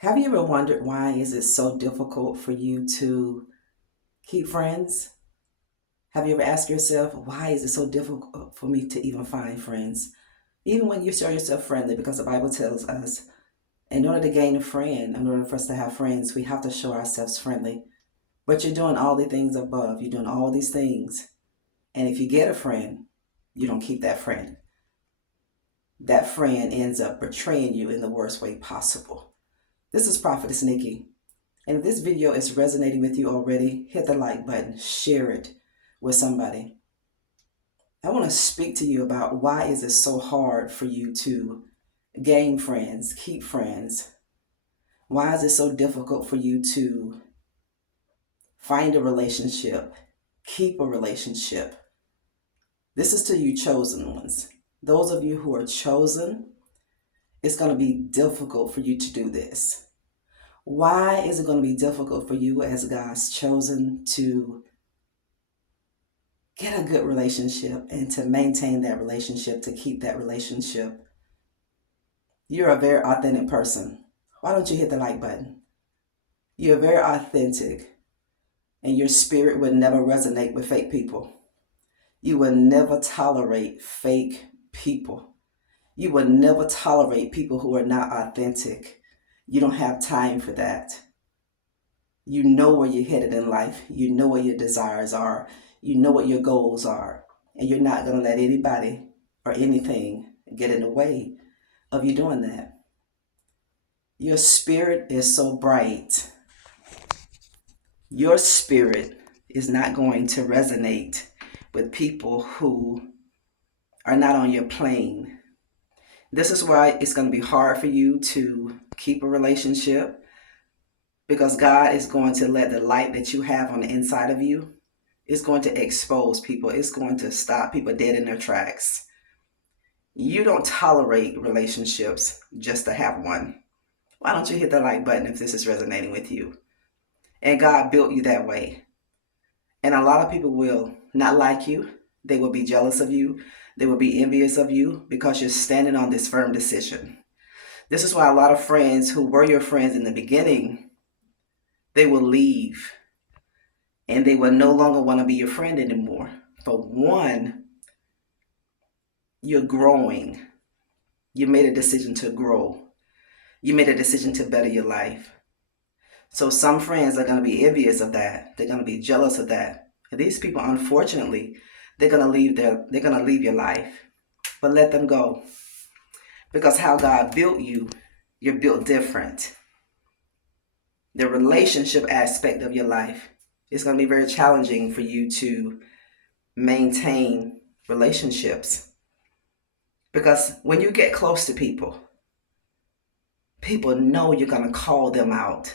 Have you ever wondered why is it so difficult for you to keep friends? Have you ever asked yourself, why is it so difficult for me to even find friends? Even when you show yourself friendly, because the Bible tells us in order to gain a friend, in order for us to have friends, we have to show ourselves friendly. But you're doing all the things above, you're doing all these things. And if you get a friend, you don't keep that friend. That friend ends up betraying you in the worst way possible. This is Prophetess Nikki. And if this video is resonating with you already, hit the like button, share it with somebody. I want to speak to you about why is it so hard for you to gain friends, keep friends? Why is it so difficult for you to find a relationship, keep a relationship? This is to you chosen ones. Those of you who are chosen, it's going to be difficult for you to do this. Why is it going to be difficult for you as God's chosen to get a good relationship and to maintain that relationship, to keep that relationship? You're a very authentic person. Why don't you hit the like button? You're very authentic, and your spirit would never resonate with fake people. You would never tolerate fake people. You would never tolerate people who are not authentic. You don't have time for that. You know where you're headed in life. You know what your desires are. You know what your goals are. And you're not going to let anybody or anything get in the way of you doing that. Your spirit is so bright. Your spirit is not going to resonate with people who are not on your plane. This is why it's going to be hard for you to keep a relationship, because God is going to let the light that you have on the inside of you, it's going to expose people. It's going to stop people dead in their tracks. You don't tolerate relationships just to have one. Why don't you hit the like button if this is resonating with you? And God built you that way. And a lot of people will not like you. They will be jealous of you. They will be envious of you because you're standing on this firm decision. This is why a lot of friends who were your friends in the beginning, they will leave and they will no longer want to be your friend anymore. For one, you're growing. You made a decision to grow. You made a decision to better your life. So some friends are going to be envious of that. They're going to be jealous of that. And these people, unfortunately, they're going to leave your life. But let them go. Because how God built you, you're built different. The relationship aspect of your life is going to be very challenging for you to maintain relationships. Because when you get close to people, people know you're going to call them out.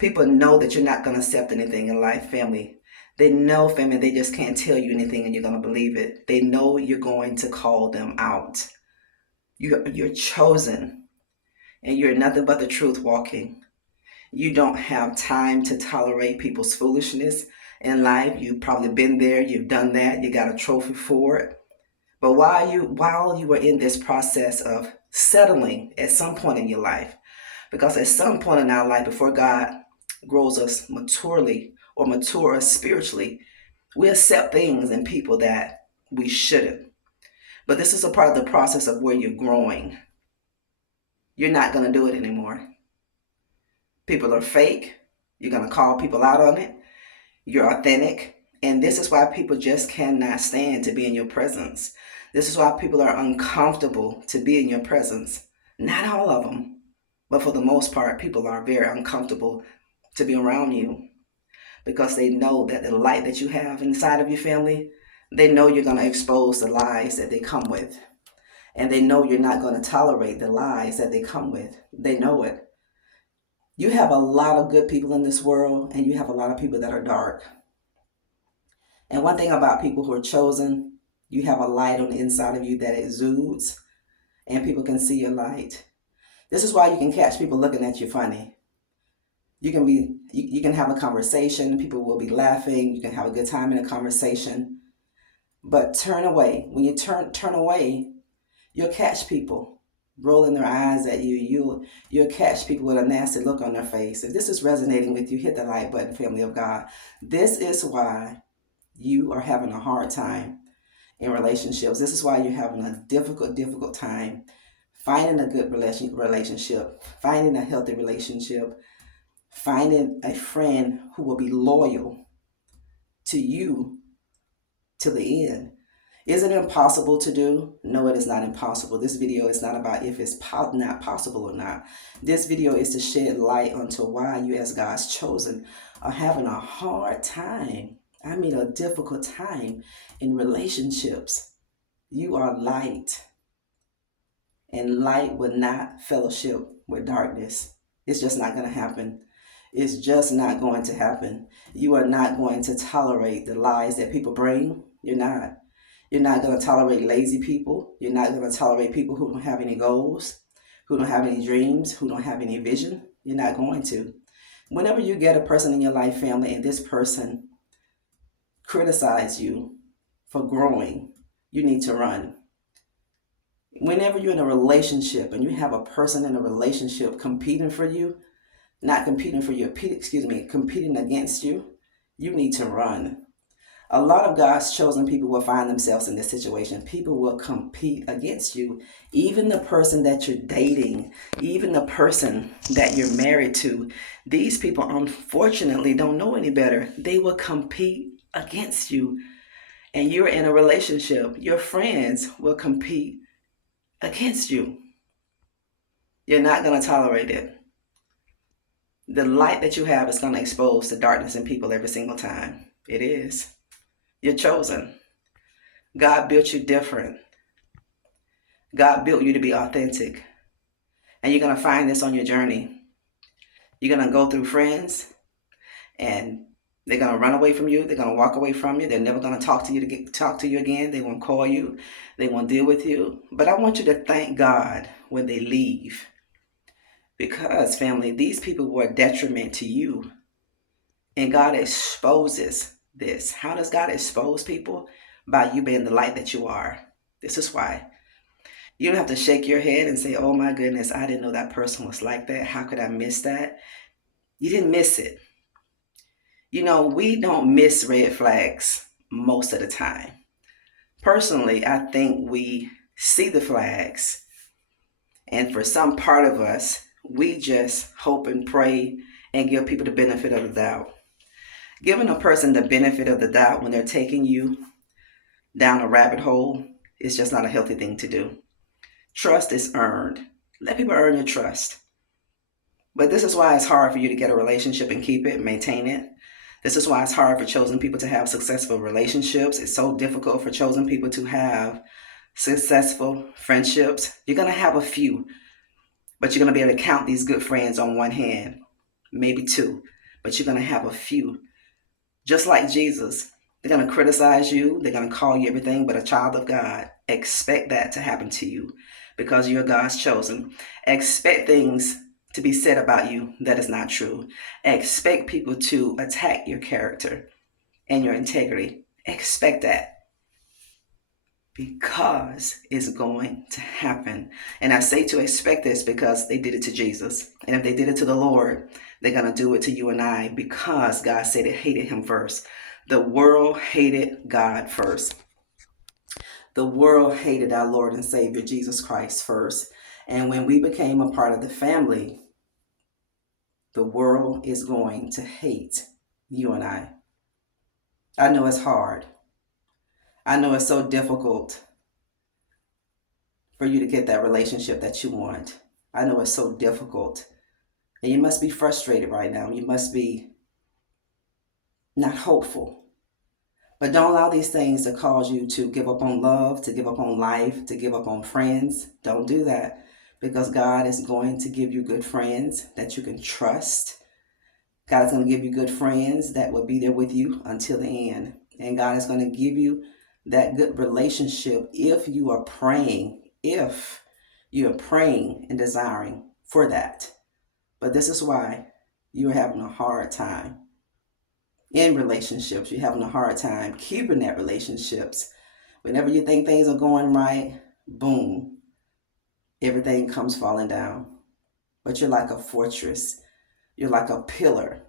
People know that you're not going to accept anything in life, family. They know, family, they just can't tell you anything and you're going to believe it. They know you're going to call them out. You're chosen, and you're nothing but the truth walking. You don't have time to tolerate people's foolishness in life. You've probably been there, you've done that, you got a trophy for it. But while you were in this process of settling at some point in your life, because at some point in our life, before God grows us maturely or mature us spiritually, we accept things and people that we shouldn't. But this is a part of the process of where you're growing. You're not going to do it anymore. People are fake. You're going to call people out on it. You're authentic. And this is why people just cannot stand to be in your presence. This is why people are uncomfortable to be in your presence. Not all of them, but for the most part, people are very uncomfortable to be around you because they know that the light that you have inside of your family, they know you're going to expose the lies that they come with. And they know you're not going to tolerate the lies that they come with. They know it. You have a lot of good people in this world, and you have a lot of people that are dark. And one thing about people who are chosen, you have a light on the inside of you that exudes, and people can see your light. This is why you can catch people looking at you funny. You can have a conversation, people will be laughing, you can have a good time in a conversation, but turn away. When you turn away, you'll catch people rolling their eyes at you, you'll catch people with a nasty look on their face. If this is resonating with you, hit the like button, family of God. This is why you are having a hard time in relationships. This is why you're having a difficult time finding a good relationship, finding a healthy relationship, finding a friend who will be loyal to you to the end. Is it impossible to do? No, it is not impossible. This video is not about if it's not possible or not. This video is to shed light onto why you as God's chosen are having a hard time. I mean, a difficult time in relationships. You are light, and light will not fellowship with darkness. It's just not going to happen. It's just not going to happen. You are not going to tolerate the lies that people bring. You're not. You're not going to tolerate lazy people. You're not going to tolerate people who don't have any goals, who don't have any dreams, who don't have any vision. You're not going to. Whenever you get a person in your life, family, and this person criticize you for growing, you need to run. Whenever you're in a relationship and you have a person in a relationship competing for you, not competing for you, competing against you, you need to run. A lot of God's chosen people will find themselves in this situation. People will compete against you. Even the person that you're dating, even the person that you're married to, these people unfortunately don't know any better. They will compete against you. And you're in a relationship. Your friends will compete against you. You're not going to tolerate it. The light that you have is going to expose the darkness in people every single time. It is. You're chosen. God built you different. God built you to be authentic. And you're going to find this on your journey. You're going to go through friends, and they're going to run away from you. They're going to walk away from you. They're never going to talk to you again. They won't call you. They won't deal with you. But I want you to thank God when they leave. Because, family, these people were a detriment to you. And God exposes this. How does God expose people? By you being the light that you are. This is why. You don't have to shake your head and say, oh my goodness, I didn't know that person was like that. How could I miss that? You didn't miss it. You know, we don't miss red flags most of the time. Personally, I think we see the flags. And for some part of us, we just hope and pray and give people the benefit of the doubt. Giving a person the benefit of the doubt when they're taking you down a rabbit hole is just not a healthy thing to do. Trust is earned. Let people earn your trust. But this is why it's hard for you to get a relationship and keep it, maintain it. This is why it's hard for chosen people to have successful relationships. It's so difficult for chosen people to have successful friendships. You're going to have a few, but you're going to be able to count these good friends on one hand, maybe two, but you're going to have a few. Just like Jesus, they're going to criticize you. They're going to call you everything but a child of God. Expect that to happen to you because you're God's chosen. Expect things to be said about you that is not true. Expect people to attack your character and your integrity. Expect that because it's going to happen. And I say to expect this because they did it to Jesus. And if they did it to the Lord, they're going to do it to you and I because God said it hated him first. The world hated God first. The world hated our Lord and Savior, Jesus Christ, first. And when we became a part of the family, the world is going to hate you and I. I know it's hard. I know it's so difficult for you to get that relationship that you want. I know it's so difficult. And you must be frustrated right now. You must be not hopeful. But don't allow these things to cause you to give up on love, to give up on life, to give up on friends. Don't do that because God is going to give you good friends that you can trust. God is going to give you good friends that will be there with you until the end. And God is going to give you that good relationship if you are praying, and desiring for that. But this is why you're having a hard time in relationships. You're having a hard time keeping that relationships. Whenever you think things are going right, boom, everything comes falling down. But you're like a fortress. You're like a pillar.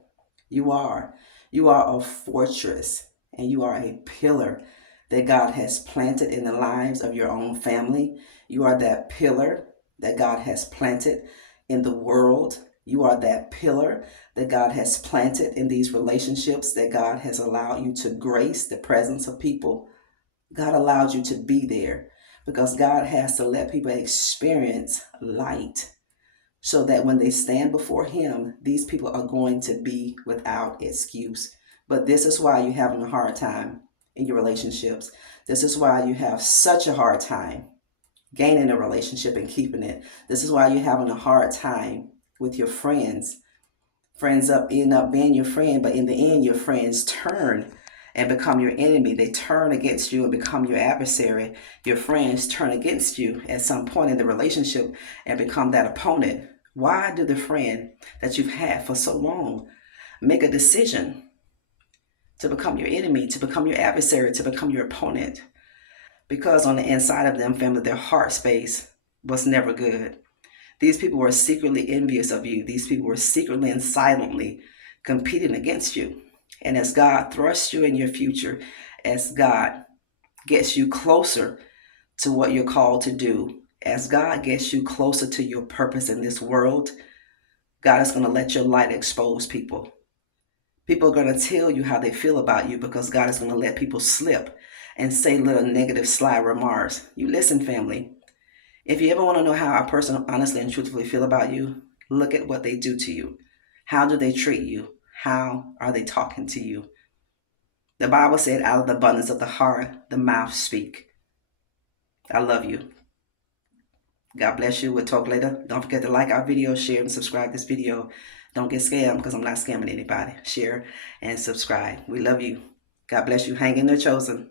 You are. You are a fortress, and you are a pillar that God has planted in the lives of your own family. You are that pillar that God has planted in the world. You are that pillar that God has planted in these relationships, that God has allowed you to grace the presence of people. God allowed you to be there because God has to let people experience light so that when they stand before Him, these people are going to be without excuse. But this is why you're having a hard time in your relationships. This is why you have such a hard time gaining a relationship and keeping it. This is why you're having a hard time with your friends. Friends end up being your friend, but in the end, your friends turn and become your enemy. They turn against you and become your adversary. Your friends turn against you at some point in the relationship and become that opponent. Why do the friend that you've had for so long make a decision to become your enemy, to become your adversary, to become your opponent? Because on the inside of them, family, their heart space was never good. These people were secretly envious of you. These people were secretly and silently competing against you. And as God thrusts you in your future, as God gets you closer to what you're called to do, as God gets you closer to your purpose in this world, God is going to let your light expose people. People are going to tell you how they feel about you because God is going to let people slip and say little negative sly remarks. You listen, family. If you ever want to know how a person honestly and truthfully feel about you, look at what they do to you. How do they treat you? How are they talking to you? The Bible said, out of the abundance of the heart, the mouth speak. I love you. God bless you. We'll talk later. Don't forget to like our video, share, and subscribe this video. Don't get scammed because I'm not scamming anybody. Share and subscribe. We love you. God bless you. Hang in there, chosen.